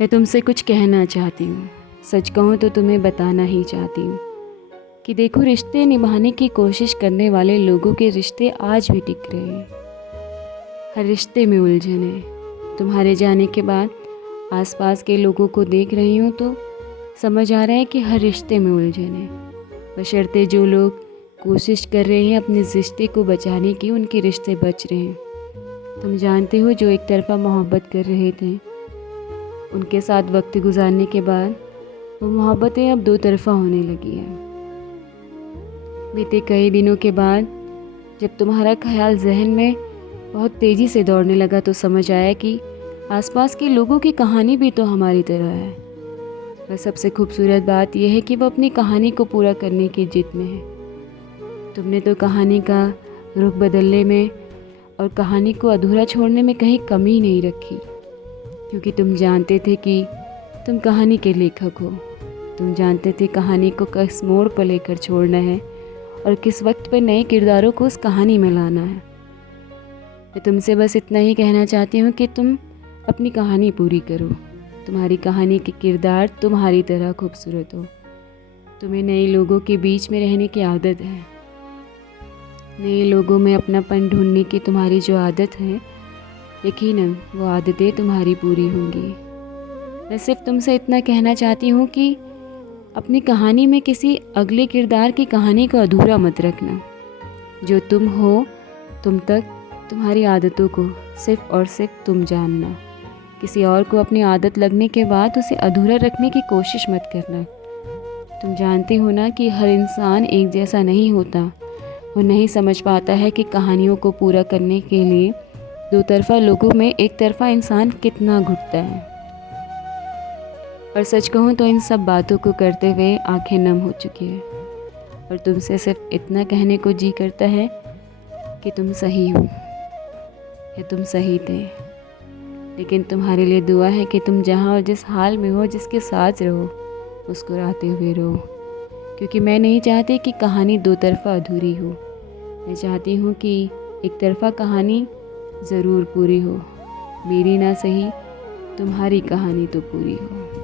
मैं तुमसे कुछ कहना चाहती हूँ। सच कहूँ तो तुम्हें बताना ही चाहती हूँ कि देखो, रिश्ते निभाने की कोशिश करने वाले लोगों के रिश्ते आज भी टिक रहे हैं। हर रिश्ते में उलझन है। तुम्हारे जाने के बाद आसपास के लोगों को देख रही हूँ तो समझ आ रहा है कि हर रिश्ते में उलझन है। बशर्ते जो लोग कोशिश कर रहे हैं अपने रिश्ते को बचाने की, उनके रिश्ते बच रहे हैं। तुम जानते हो, जो एक तरफ़ा मोहब्बत कर रहे थे, उनके साथ वक्त गुजारने के बाद वो मोहब्बतें अब दो तरफ़ा होने लगी है। बीते कई दिनों के बाद जब तुम्हारा ख्याल जहन में बहुत तेज़ी से दौड़ने लगा तो समझ आया कि आसपास के लोगों की कहानी भी तो हमारी तरह है। पर सबसे खूबसूरत बात यह है कि वो अपनी कहानी को पूरा करने की जिद में है। तुमने तो कहानी का रुख बदलने में और कहानी को अधूरा छोड़ने में कहीं कमी नहीं रखी, क्योंकि तुम जानते थे कि तुम कहानी के लेखक हो। तुम जानते थे कहानी को किस मोड़ पर लेकर छोड़ना है और किस वक्त पर नए किरदारों को उस कहानी में लाना है। मैं तुमसे बस इतना ही कहना चाहती हूँ कि तुम अपनी कहानी पूरी करो। तुम्हारी कहानी के किरदार तुम्हारी तरह खूबसूरत हो। तुम्हें नए लोगों के बीच में रहने की आदत है। नए लोगों में अपनापन ढूंढने की तुम्हारी जो आदत है, यकीनन वो आदतें तुम्हारी पूरी होंगी। मैं सिर्फ तुमसे इतना कहना चाहती हूँ कि अपनी कहानी में किसी अगले किरदार की कहानी को अधूरा मत रखना। जो तुम हो, तुम तक तुम्हारी आदतों को सिर्फ और सिर्फ तुम जानना। किसी और को अपनी आदत लगने के बाद उसे अधूरा रखने की कोशिश मत करना। तुम जानते हो ना कि हर इंसान एक जैसा नहीं होता। वो नहीं समझ पाता है कि कहानियों को पूरा करने के लिए दो तरफ़ा लोगों में एक तरफ़ा इंसान कितना घुटता है। और सच कहूँ तो इन सब बातों को करते हुए आंखें नम हो चुकी है और तुमसे सिर्फ इतना कहने को जी करता है कि तुम सही हो या तुम सही थे। लेकिन तुम्हारे लिए दुआ है कि तुम जहाँ और जिस हाल में हो, जिसके साथ रहो, मुस्कुराते हुए रहो, क्योंकि मैं नहीं चाहती कि कहानी दो तरफ़ा अधूरी हो। मैं चाहती हूँ कि एक तरफ़ा कहानी ज़रूर पूरी हो। मेरी ना सही, तुम्हारी कहानी तो पूरी हो।